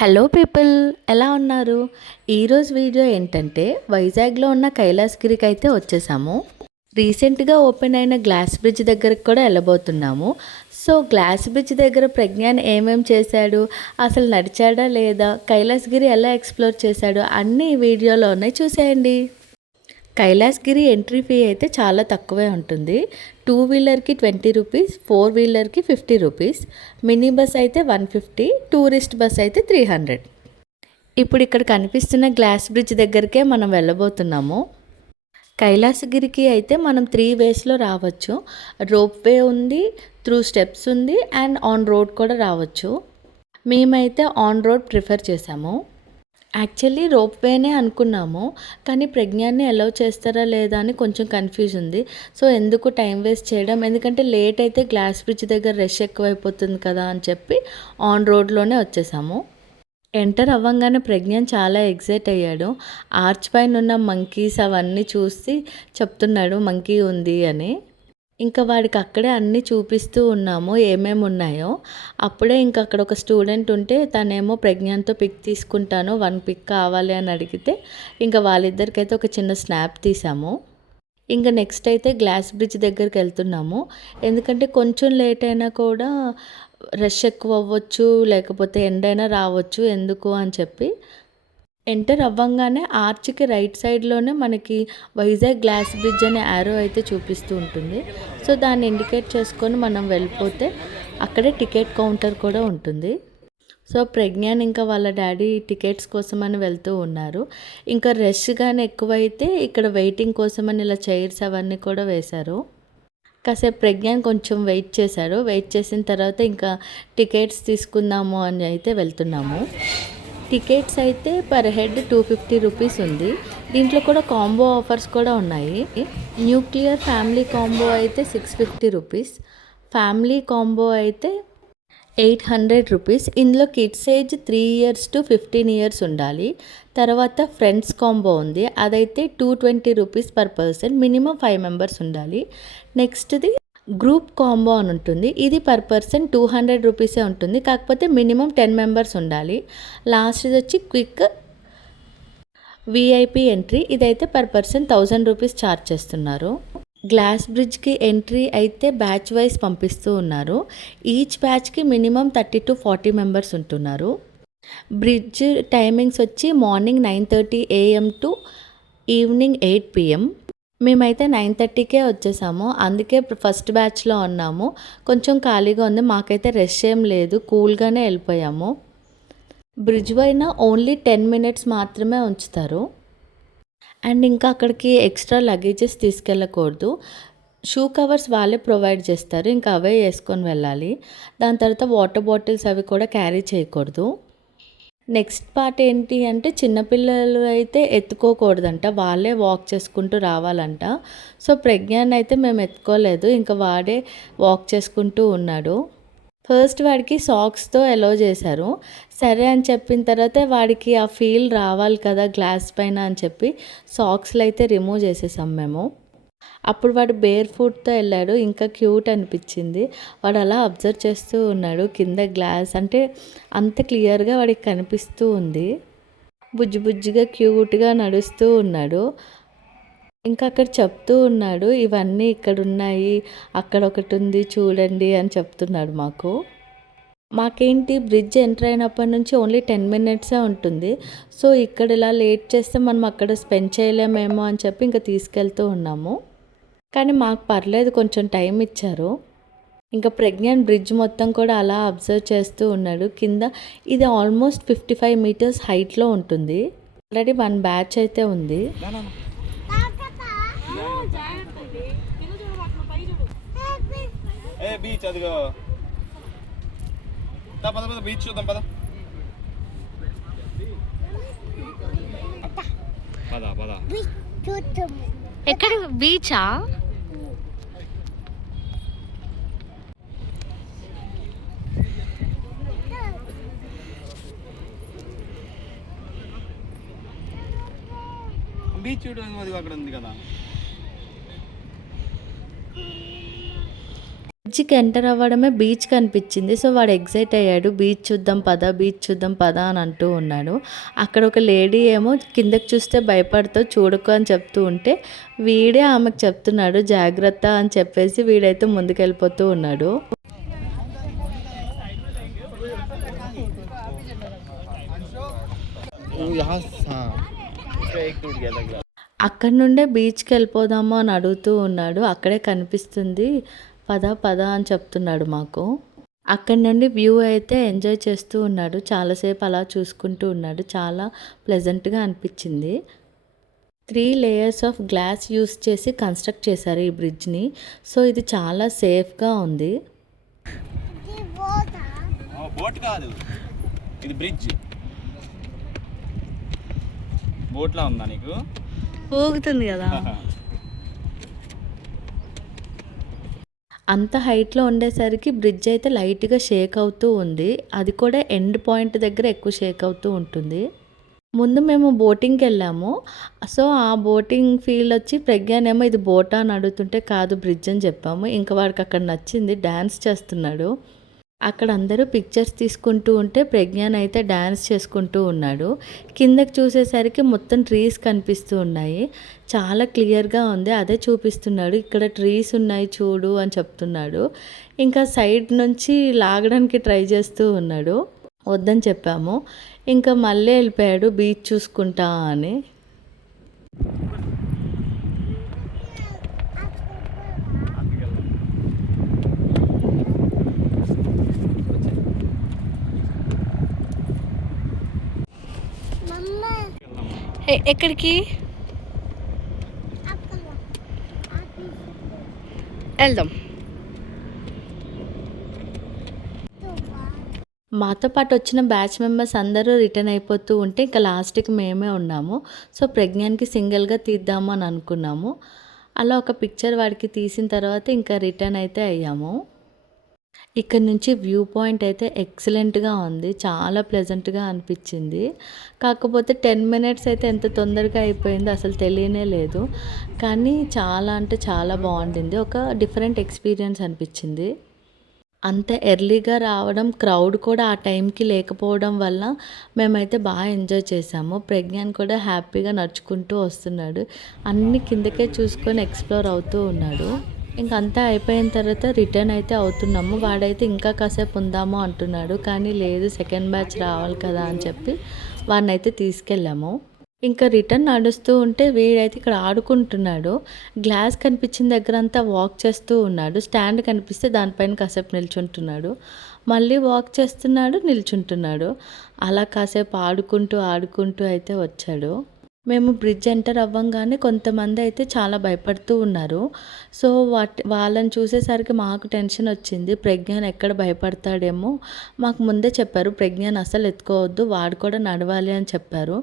Hello people, ఎలా ఉన్నారు? ఈరోజు వీడియో ఏంటంటే వైజాగ్లో ఉన్న కైలాసగిరికి అయితే వచ్చేసాము. రీసెంట్గా ఓపెన్ అయిన గ్లాస్ బ్రిడ్జ్ దగ్గరికి కూడా వెళ్ళబోతున్నాము. సో గ్లాస్ బ్రిడ్జ్ దగ్గర ప్రజ్ఞాన్ ఏమేం చేశాడు, అసలు నడిచాడా లేదా, కైలాసగిరి ఎలా ఎక్స్ప్లోర్ చేశాడు అన్నీ ఈ వీడియోలో ఉన్నాయి, చూసేయండి. కైలాసగిరి ఎంట్రీ ఫీ అయితే చాలా తక్కువే ఉంటుంది. 2 వీలర్కి 20 రూపీస్, 4 వీలర్కి 50 రూపీస్, మినీ బస్ అయితే 150, టూరిస్ట్ బస్ అయితే 300. ఇప్పుడు ఇక్కడ కనిపిస్తున్న గ్లాస్ బ్రిడ్జ్ దగ్గరికే మనం వెళ్ళబోతున్నాము. కైలాసగిరికి అయితే మనం 3 వేస్లో రావచ్చు. రోప్ వే ఉంది, త్రూ స్టెప్స్ ఉంది, అండ్ ఆన్ రోడ్ కూడా రావచ్చు. మేమైతే ఆన్ రోడ్ ప్రిఫర్ చేసాము. యాక్చువల్లీ రోప్ వేనే అనుకున్నాము, కానీ ప్రజ్ఞాన్ని అలౌ చేస్తారా లేదా అని కొంచెం కన్ఫ్యూజ్ ఉంది. సో ఎందుకు టైం వేస్ట్ చేయడం, ఎందుకంటే లేట్ అయితే గ్లాస్ బ్రిడ్జ్ దగ్గర రష్ ఎక్కువైపోతుంది కదా అని చెప్పి ఆన్ రోడ్లోనే వచ్చేసాము. ఎంటర్ అవ్వంగానే ప్రజ్ఞాన్ చాలా ఎగ్జైట్ అయ్యాడు. ఆర్చ్ పైన ఉన్న మంకీస్ అవన్నీ చూసి చెప్తున్నాడు మంకీ ఉంది అని. ఇంకా వాడికి అక్కడే అన్నీ చూపిస్తూ ఉన్నాము ఏమేమి ఉన్నాయో. అప్పుడే ఇంకా అక్కడ ఒక స్టూడెంట్ ఉంటే తనేమో ప్రజ్ఞాన్తో పిక్ తీసుకుంటాను, 1 పిక్ కావాలి అని అడిగితే ఇంకా వాళ్ళిద్దరికైతే ఒక చిన్న స్నాప్ తీసాము. ఇంకా నెక్స్ట్ అయితే గ్లాస్ బ్రిడ్జ్ దగ్గరికి వెళ్తున్నాము. ఎందుకంటే కొంచెం లేట్ అయినా కూడా రష్ ఎక్కువ అవ్వచ్చు, లేకపోతే ఎండైనా రావచ్చు, ఎందుకు అని చెప్పి ఎంటర్ అవ్వంగానే ఆర్చ్కి రైట్ సైడ్లోనే మనకి వైజాగ్ గ్లాస్ బ్రిడ్జ్ అనే యారో అయితే చూపిస్తూ ఉంటుంది. సో దాన్ని ఇండికేట్ చేసుకొని మనం వెళ్ళిపోతే అక్కడే టికెట్ కౌంటర్ కూడా ఉంటుంది. సో ప్రజ్ఞాన్ ఇంకా వాళ్ళ డాడీ టికెట్స్ కోసమని వెళ్తూ ఉన్నారు. ఇంకా రష్ కానీ ఎక్కువైతే ఇక్కడ వెయిటింగ్ కోసమని ఇలా చైర్స్ అవన్నీ కూడా వేశారు. కాసేపు ప్రజ్ఞాన్ కొంచెం వెయిట్ చేశారు. వెయిట్ చేసిన తర్వాత ఇంకా టికెట్స్ తీసుకుందాము అని అయితే వెళ్తున్నాము. టికెట్స్ అయితే పర్ హెడ్ 250 రూపీస్ ఉంది. దీంట్లో కూడా కాంబో ఆఫర్స్ కూడా ఉన్నాయి. న్యూక్లియర్ ఫ్యామిలీ కాంబో అయితే 650 రూపీస్, ఫ్యామిలీ కాంబో అయితే 800 రూపీస్. ఇందులో kids age 3 years to 15 years ఉండాలి. తర్వాత ఫ్రెండ్స్ కాంబో ఉంది, అదైతే 220 rupees per person, minimum 5 members ఉండాలి. నెక్స్ట్ది గ్రూప్ కాంబో అని ఉంటుంది. ఇది పర్ పర్సన్ 200 రూపీసే ఉంటుంది, కాకపోతే మినిమం 10 మెంబర్స్ ఉండాలి. లాస్ట్ది వచ్చి క్విక్ విఐపి ఎంట్రీ, ఇదైతే పర్ పర్సన్ 1000 రూపీస్ ఛార్జ్ చేస్తున్నారు. గ్లాస్ బ్రిడ్జ్కి ఎంట్రీ అయితే బ్యాచ్ వైజ్ పంపిస్తూ ఉన్నారు. ఈచ్ బ్యాచ్కి మినిమం 30 to 40 మెంబర్స్ ఉంటున్నారు. బ్రిడ్జ్ టైమింగ్స్ వచ్చి morning 9:30 AM to evening 8 PM. మేమైతే 9:30కే వచ్చేసాము, అందుకే ఫస్ట్ బ్యాచ్లో ఉన్నాము. కొంచెం ఖాళీగా ఉంది, మాకైతే రష్ ఏం లేదు, కూల్గానే వెళ్ళిపోయాము. బ్రిడ్జ్ పైన ఓన్లీ 10 మినిట్స్ మాత్రమే ఉంచుతారు. అండ్ ఇంకా అక్కడికి ఎక్స్ట్రా లగేజెస్ తీసుకెళ్ళకూడదు. షూ కవర్స్ వాళ్ళే ప్రొవైడ్ చేస్తారు, ఇంకా అవే వేసుకొని వెళ్ళాలి. దాని తర్వాత వాటర్ బాటిల్స్ అవి కూడా క్యారీ చేయకూడదు. నెక్స్ట్ పార్ట్ ఏంటి అంటే చిన్నపిల్లలు అయితే ఎత్తుకోకూడదంట, వాళ్ళే వాక్ చేసుకుంటూ రావాలంట. సో ప్రజ్ఞాన్ అయితే మేము ఎత్తుకోలేదు, ఇంకా వాడే వాక్ చేసుకుంటూ ఉన్నాడు. ఫస్ట్ వాడికి సాక్స్తో అలో చేశారు. సరే అని చెప్పిన తర్వాత వాడికి ఆ ఫీల్ రావాలి కదా గ్లాస్ పైన అని చెప్పి సాక్స్లు అయితే రిమూవ్ చేసేసాం మేము. అప్పుడు వాడు బేర్ ఫుట్తో వెళ్ళాడు, ఇంకా క్యూట్ అనిపించింది. వాడు అలా అబ్జర్వ్ చేస్తూ ఉన్నాడు కింద గ్లాస్, అంటే అంత క్లియర్గా వాడికి కనిపిస్తూ ఉంది. బుజ్జి బుజ్జిగా క్యూట్గా నడుస్తూ ఉన్నాడు. ఇంకా అక్కడ చెప్తూ ఉన్నాడు, ఇవన్నీ ఇక్కడ ఉన్నాయి, అక్కడ ఒకటి ఉంది చూడండి అని చెప్తున్నాడు మాకు. మాకేంటి బ్రిడ్జ్ ఎంటర్ అయినప్పటి నుంచి ఓన్లీ 10 మినిట్సే ఉంటుంది. సో ఇక్కడ ఇలా లేట్ చేస్తే మనం అక్కడ స్పెండ్ చేయలేమేమో అని చెప్పి ఇంకా తీసుకెళ్తూ ఉన్నాము. కానీ మాకు పర్లేదు, కొంచెం టైం ఇచ్చారు. ఇంకా ప్రజ్ఞాన్ బ్రిడ్జ్ మొత్తం కూడా అలా అబ్జర్వ్ చేస్తూ ఉన్నాడు. కింద ఇది ఆల్మోస్ట్ 55 మీటర్స్ హైట్లో ఉంటుంది. ఆల్రెడీ 1 బ్యాచ్ అయితే ఉంది. బీచ్ చూద్దాం పద. ఎక్కడ బీచా? బీచ్ చూడడానికి అక్కడ ఉంది కదా. బ్రిడ్జ్కి ఎంటర్ అవ్వడమే బీచ్ కనిపించింది. సో వాడు ఎగ్జైట్ అయ్యాడు, బీచ్ చూద్దాం పద, బీచ్ చూద్దాం పద అని అంటూ ఉన్నాడు. అక్కడ ఒక లేడీ ఏమో కిందకి చూస్తే భయపడుతూ చూడకు అని చెప్తూ ఉంటే వీడే ఆమెకు చెప్తున్నాడు జాగ్రత్త అని చెప్పేసి వీడైతే ముందుకెళ్ళిపోతూ ఉన్నాడు. అక్కడి నుండే బీచ్కి వెళ్ళిపోదాము అని అడుగుతూ ఉన్నాడు. అక్కడే కనిపిస్తుంది, పద పద అని చెప్తున్నాడు మాకు. అక్కడి నుండి వ్యూ అయితే ఎంజాయ్ చేస్తూ ఉన్నాడు. చాలాసేపు అలా చూసుకుంటూ ఉన్నాడు. చాలా ప్లెజెంట్గా అనిపించింది. 3 లేయర్స్ ఆఫ్ గ్లాస్ యూస్ చేసి కన్స్ట్రక్ట్ చేశారు ఈ బ్రిడ్జ్ని. సో ఇది చాలా సేఫ్గా ఉంది. బోట్ కాదు, ఇది బ్రిడ్జ్. బోట్లా ఉందా నీకు? ఊగుతుంది కదా. అంత హైట్లో ఉండేసరికి బ్రిడ్జ్ అయితే లైట్గా షేక్ అవుతూ ఉంది. అది కూడా ఎండ్ పాయింట్ దగ్గర ఎక్కువ షేక్ అవుతూ ఉంటుంది. ముందు మేము బోటింగ్కి వెళ్ళాము. సో ఆ బోటింగ్ ఫీల్ వచ్చి ప్రజ్ఞానేమో ఇది బోటా అని అడుగుతుంటే కాదు బ్రిడ్జ్ అని చెప్పాము. ఇంకా వాడికి అక్కడ నచ్చింది, డ్యాన్స్ చేస్తున్నాడు. అక్కడ అందరూ పిక్చర్స్ తీసుకుంటూ ఉంటే ప్రజ్ఞాన్ అయితే డ్యాన్స్ చేసుకుంటూ ఉన్నాడు. కిందకి చూసేసరికి మొత్తం ట్రీస్ కనిపిస్తూ ఉన్నాయి. చాలా క్లియర్గా ఉంది, అదే చూపిస్తున్నాడు. ఇక్కడ ట్రీస్ ఉన్నాయి చూడు అని చెప్తున్నాడు. ఇంకా సైడ్ నుంచి లాగడానికి ట్రై చేస్తూ ఉన్నాడు. వద్దని చెప్పాము. ఇంకా మళ్ళీ వెళ్ళిపోయాడు బీచ్ చూసుకుంటా అని. ఎక్కడికి వెళ్దాం? మాతో పాటు వచ్చిన బ్యాచ్ మెంబర్స్ అందరూ రిటర్న్ అయిపోతూ ఉంటే ఇంకా లాస్ట్కి మేమే ఉన్నాము. సో ప్రజ్ఞాన్కి సింగిల్గా తీద్దాము అని అనుకున్నాము. అలా ఒక పిక్చర్ వాడికి తీసిన తర్వాత ఇంకా రిటర్న్ అయితే అయ్యాము. ఇక్కడ నుంచి వ్యూ పాయింట్ అయితే ఎక్సలెంట్గా ఉంది, చాలా ప్లెజెంట్గా అనిపించింది. కాకపోతే 10 మినిట్స్ అయితే ఎంత తొందరగా అయిపోయిందో అసలు తెలియనే లేదు. కానీ చాలా అంటే చాలా బాగుండింది. ఒక డిఫరెంట్ ఎక్స్పీరియన్స్ అనిపించింది. అంత ఎర్లీగా రావడం, క్రౌడ్ కూడా ఆ టైంకి లేకపోవడం వల్ల మేమైతే బాగా ఎంజాయ్ చేసాము. ప్రజ్ఞాన్ కూడా హ్యాపీగా నడుచుకుంటూ వస్తున్నాడు. అన్ని కిందకే చూసుకొని ఎక్స్ప్లోర్ అవుతూ ఉన్నాడు. ఇంకంతా అయిపోయిన తర్వాత రిటర్న్ అయితే అవుతున్నాము. వాడైతే ఇంకా కాసేపు ఉందాము అంటున్నాడు. కానీ లేదు, సెకండ్ బ్యాచ్ రావాలి కదా అని చెప్పి వాడిని అయితే తీసుకెళ్ళాము. ఇంకా రిటర్న్ నడుస్తూ ఉంటే వీడైతే ఇక్కడ ఆడుకుంటున్నాడు. గ్లాస్ కనిపించిన దగ్గర అంతా వాక్ చేస్తూ ఉన్నాడు. స్టాండ్ కనిపిస్తే దానిపైన కాసేపు నిల్చుంటున్నాడు. మళ్ళీ వాక్ చేస్తున్నాడు, నిల్చుంటున్నాడు. అలా కాసేపు ఆడుకుంటూ అయితే వచ్చాడు. మేము బ్రిడ్జ్ ఎంటర్ అవ్వంగానే కొంతమంది అయితే చాలా భయపడుతూ ఉన్నారు. సో వాళ్ళని చూసేసరికి మాకు టెన్షన్ వచ్చింది. ప్రజ్ఞాన్ ఎక్కడ భయపడతాడేమో. మాకు ముందే చెప్పారు ప్రజ్ఞాన్ అసలు ఎత్తుకోవద్దు, వాడు కూడా నడవాలి అని చెప్పారు.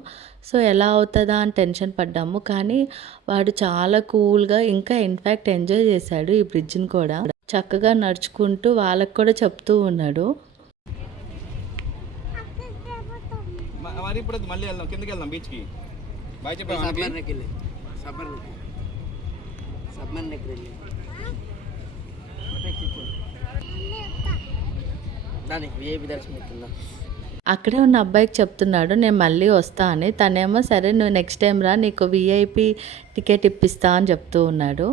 సో ఎలా అవుతుందా అని టెన్షన్ పడ్డాము. కానీ వాడు చాలా కూల్గా, ఇంకా ఇన్ఫ్యాక్ట్ ఎంజాయ్ చేశాడు ఈ బ్రిడ్జ్ని కూడా. చక్కగా నడుచుకుంటూ వాళ్ళకు కూడా చెప్తూ ఉన్నాడు. మరి ఇప్పుడు మళ్ళీ వెళ్దాం, కిందకి వెళ్దాం బీచ్కి. బాయ్ చెప్పాలి. అక్కడే ఉన్న అబ్బాయికి చెప్తున్నాడు నేను మళ్ళీ వస్తా అని. తనేమో సరే నువ్వు నెక్స్ట్ టైం రా, నీకు విఐపి టికెట్ ఇప్పిస్తా అని చెప్తూ ఉన్నాడు.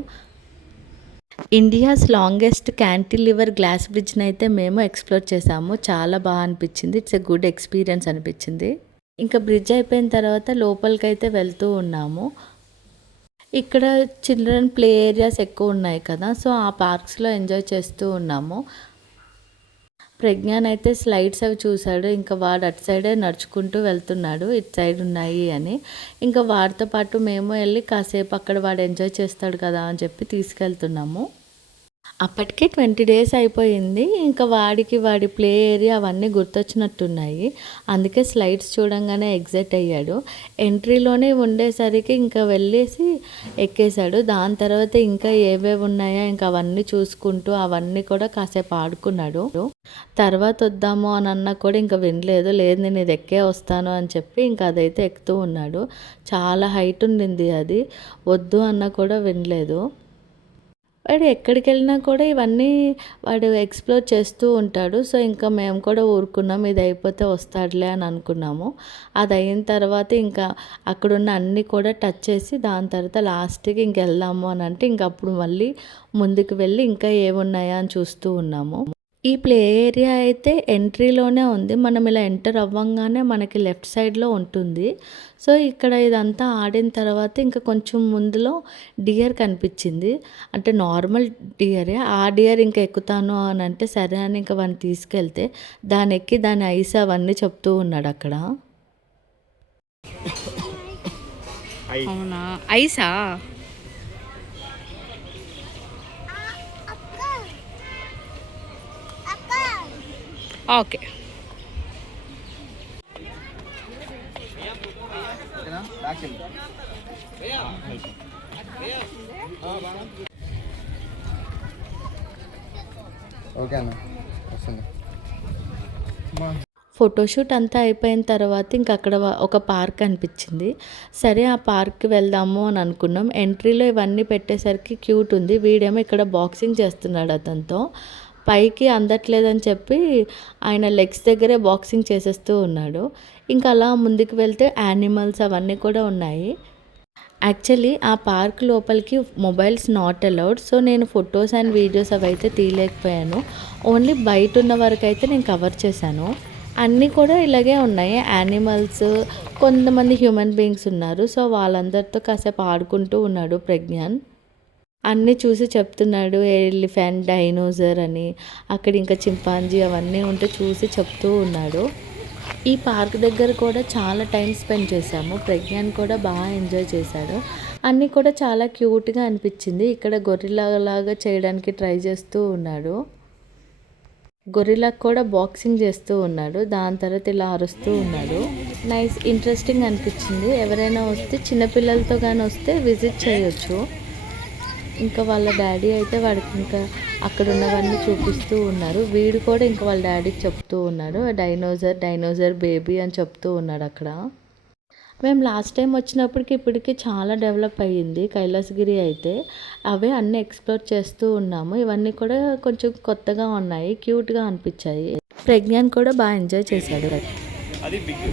ఇండియాస్ లాంగెస్ట్ క్యాంటిలివర్ గ్లాస్ బ్రిడ్జ్ని అయితే మేము ఎక్స్ప్లోర్ చేసాము. చాలా బాగా అనిపించింది. ఇట్స్ ఎ గుడ్ ఎక్స్పీరియన్స్ అనిపించింది. ఇంకా బ్రిడ్జ్ అయిపోయిన తర్వాత లోపలికి అయితే వెళ్తూ ఉన్నాము. ఇక్కడ చిల్డ్రన్ ప్లే ఏరియాస్ ఎక్కువ ఉన్నాయి కదా, సో ఆ పార్క్స్లో ఎంజాయ్ చేస్తూ ఉన్నాము. ప్రజ్ఞాన్ అయితే స్లైడ్స్ అవి చూశాడు. ఇంకా వాడు అటు సైడే నడుచుకుంటూ వెళ్తున్నాడు, ఇటు సైడ్ ఉన్నాయి అని. ఇంకా వాడితో పాటు మేము వెళ్ళి కాసేపు అక్కడ వాడు ఎంజాయ్ చేస్తాడు కదా అని చెప్పి తీసుకెళ్తున్నాము. అప్పటికే 20 డేస్ అయిపోయింది. ఇంకా వాడి ప్లే ఏరియా అవన్నీ గుర్తొచ్చినట్టున్నాయి. అందుకే స్లైడ్స్ చూడంగానే ఎగ్జైట్ అయ్యాడు. ఎంట్రీలోనే ఉండేసరికి ఇంకా వెళ్ళేసి ఎక్కేశాడు. దాని తర్వాత ఇంకా ఏవేవి ఉన్నాయో ఇంకా అవన్నీ చూసుకుంటూ అవన్నీ కూడా కాసేపు ఆడుకున్నాడు. తర్వాత వద్దాము అని అన్నా కూడా ఇంకా వినలేదు. లేదు నేను ఇది ఎక్కే వస్తాను అని చెప్పి ఇంకా అదైతే ఎక్కుతూ ఉన్నాడు. చాలా హైట్ ఉండింది అది, వద్దు అన్నా కూడా వినలేదు. వాడు ఎక్కడికి వెళ్ళినా కూడా ఇవన్నీ వాడు ఎక్స్ప్లోర్ చేస్తూ ఉంటాడు. సో ఇంకా మేము కూడా ఊరుకున్నాం, ఇది అయిపోతే వస్తాడులే అని అనుకున్నాము. అది అయిన తర్వాత ఇంకా అక్కడున్న అన్నీ కూడా టచ్ చేసి దాని తర్వాత లాస్ట్కి ఇంకెళ్దాము అని అంటే ఇంక అప్పుడు మళ్ళీ ముందుకు వెళ్ళి ఇంకా ఏమున్నాయా అని చూస్తూ ఉన్నాము. ఈ ప్లే ఏరియా అయితే ఎంట్రీలోనే ఉంది. మనం ఇలా ఎంటర్ అవ్వంగానే మనకి లెఫ్ట్ సైడ్‌లో ఉంటుంది. సో, ఇక్కడ ఇదంతా ఆడిన తర్వాత ఇంకా కొంచెం ముందులో డియర్ కనిపించింది. అంటే నార్మల్ డియరే. ఆ డియర్ ఇంకా ఎక్కుతాను అని అంటే సరే అని ఇంక వాడిని తీసుకెళ్తే దాన్ని ఎక్కి దాని ఐస్ అవన్నీ చెప్తూ ఉన్నాడక్కడ. అవునా? ఐసా? ఓకే. ఓకేనా? బ్యాక్ వెళ్ళు. ఓకే అన్న వస్తుంది. ఫోటోషూట్ అంతా అయిపోయిన తర్వాత ఇంక అక్కడ ఒక పార్క్ అనిపించింది. సరే ఆ పార్క్‌కి వెళ్దాము అని అనుకున్నాం. ఎంట్రీలో ఇవన్నీ పెట్టేసరికి క్యూట్ ఉంది. వీడేమో ఇక్కడ బాక్సింగ్ చేస్తున్నాడు అతనితో. పైకి అందట్లేదని చెప్పి ఆయన లెగ్స్ దగ్గరే బాక్సింగ్ చేసేస్తూ ఉన్నాడు. ఇంకా అలా ముందుకు వెళ్తే యానిమల్స్ అవన్నీ కూడా ఉన్నాయి. యాక్చువల్లీ ఆ పార్క్ లోపలికి మొబైల్స్ నాట్ అలౌడ్. సో నేను ఫొటోస్ అండ్ వీడియోస్ అవైతే తీయలేకపోయాను. ఓన్లీ బయట ఉన్న వరకు అయితే నేను కవర్ చేశాను. అన్నీ కూడా ఇలాగే ఉన్నాయి. యానిమల్స్, కొంతమంది హ్యూమన్ బీయింగ్స్ ఉన్నారు. సో వాళ్ళందరితో కాసేపు ఆడుకుంటూ ఉన్నాడు ప్రజ్ఞాన్. అన్నీ చూసి చెప్తున్నాడు ఎలిఫెంట్, డైనోసార్ అని. అక్కడ ఇంకా చింపాంజీ అవన్నీ ఉంటే చూసి చెప్తూ ఉన్నాడు. ఈ పార్క్ దగ్గర కూడా చాలా టైం స్పెండ్ చేశాము. ప్రజ్ఞాన్ కూడా బాగా ఎంజాయ్ చేశాడు. అన్నీ కూడా చాలా క్యూట్గా అనిపించింది. ఇక్కడ గొరిల్లాగా చేయడానికి ట్రై చేస్తూ ఉన్నాడు. గొరిల్లాకు కూడా బాక్సింగ్ చేస్తూ ఉన్నాడు. దాని తర్వాత ఇలా అరుస్తూ ఉన్నాడు. నైస్, ఇంట్రెస్టింగ్ అనిపించింది. ఎవరైనా వస్తే చిన్నపిల్లలతో కానీ వస్తే విజిట్ చేయొచ్చు. ఇంకా వాళ్ళ డాడీ అయితే వాడికి ఇంకా అక్కడ ఉన్నవన్నీ చూపిస్తూ ఉన్నారు. వీడు కూడా ఇంకా వాళ్ళ డాడీకి చెప్తూ ఉన్నాడు డైనోసార్ బేబీ అని చెప్తూ ఉన్నాడు అక్కడ. మేము లాస్ట్ టైం వచ్చినప్పటికి ఇప్పటికి చాలా డెవలప్ అయ్యింది కైలాసగిరి అయితే. అవే అన్నీ ఎక్స్ప్లోర్ చేస్తూ ఉన్నాము. ఇవన్నీ కూడా కొంచెం కొత్తగా ఉన్నాయి, క్యూట్గా అనిపించాయి. ప్రజ్ఞాన్ కూడా బాగా ఎంజాయ్ చేశాడు. అది బిగ్.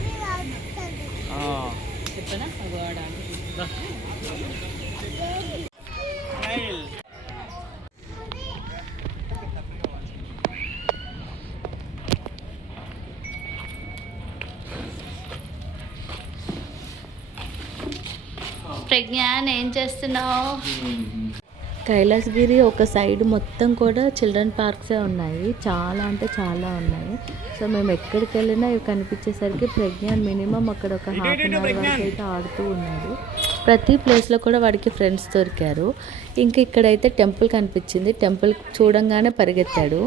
ప్రజ్ఞాన్ ఏం చేస్తున్నావు? కైలాసగిరి ఒక సైడ్ మొత్తం కూడా చిల్డ్రన్ పార్క్సే ఉన్నాయి. చాలా అంటే చాలా ఉన్నాయి. సో మేము ఎక్కడికి వెళ్ళినా ఇవి కనిపించేసరికి ప్రజ్ఞాన్ మినిమం అక్కడ ఒక హాఫ్ అన్ అవర్ వరకు అయితే ఆడుతూ ఉన్నాడు. ప్రతి ప్లేస్లో కూడా వాడికి ఫ్రెండ్స్ దొరికారు. ఇంకా ఇక్కడైతే టెంపుల్ కనిపించింది. టెంపుల్ చూడంగానే పరిగెత్తాడు.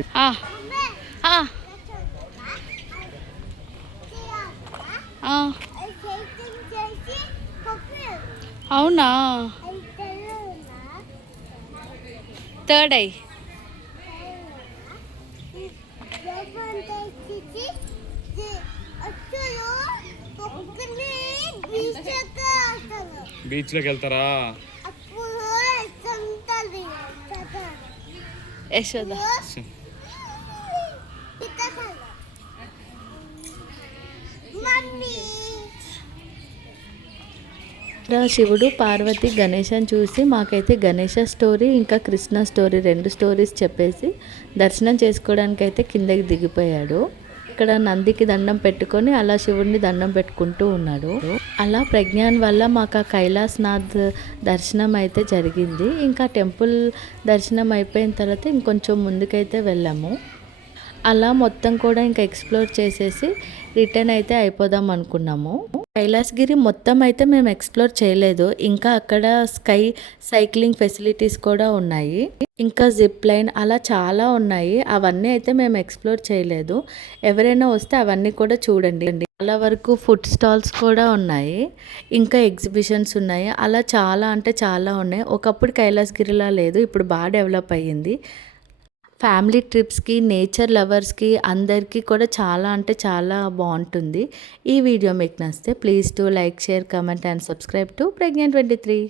అవునా? Third I. బీచ్లోకి వెళ్తారా? యశోద. శివుడు, పార్వతి, గణేశని చూసి మాకైతే గణేశ స్టోరీ ఇంకా కృష్ణ స్టోరీ 2 స్టోరీస్ చెప్పేసి దర్శనం చేసుకోవడానికి అయితే కిందకి దిగిపోయాడు. ఇక్కడ నందికి దండం పెట్టుకొని అలా శివుడిని దండం పెట్టుకుంటూ ఉన్నాడు. అలా ప్రజ్ఞాన్ వల్ల మాకు ఆ కైలాసనాథ్ దర్శనం అయితే జరిగింది. ఇంకా టెంపుల్ దర్శనం అయిపోయిన తర్వాత ఇంకొంచెం ముందుకైతే వెళ్ళాము. అలా మొత్తం కూడా ఇంకా ఎక్స్ప్లోర్ చేసేసి రిటర్న్ అయితే అయిపోదాం అనుకున్నాము. కైలాసగిరి మొత్తం అయితే మేము ఎక్స్ప్లోర్ చేయలేదు. ఇంకా అక్కడ స్కై సైక్లింగ్ ఫెసిలిటీస్ కూడా ఉన్నాయి. ఇంకా జిప్ లైన్ అలా చాలా ఉన్నాయి. అవన్నీ అయితే మేము ఎక్స్ప్లోర్ చేయలేదు. ఎవరైనా వస్తే అవన్నీ కూడా చూడండి. చాలా వరకు ఫుడ్ స్టాల్స్ కూడా ఉన్నాయి. ఇంకా ఎగ్జిబిషన్స్ ఉన్నాయి. అలా చాలా అంటే చాలా ఉన్నాయి. ఒకప్పుడు కైలాసగిరిలా లేదు, ఇప్పుడు బాగా డెవలప్ అయ్యింది. ఫ్యామిలీ ట్రిప్స్కి, నేచర్ లవర్స్కి అందరికీ కూడా చాలా అంటే చాలా బాగుంటుంది. ఈ వీడియో మీకు నచ్చితే please to like, share, comment and subscribe to Pregnant 23.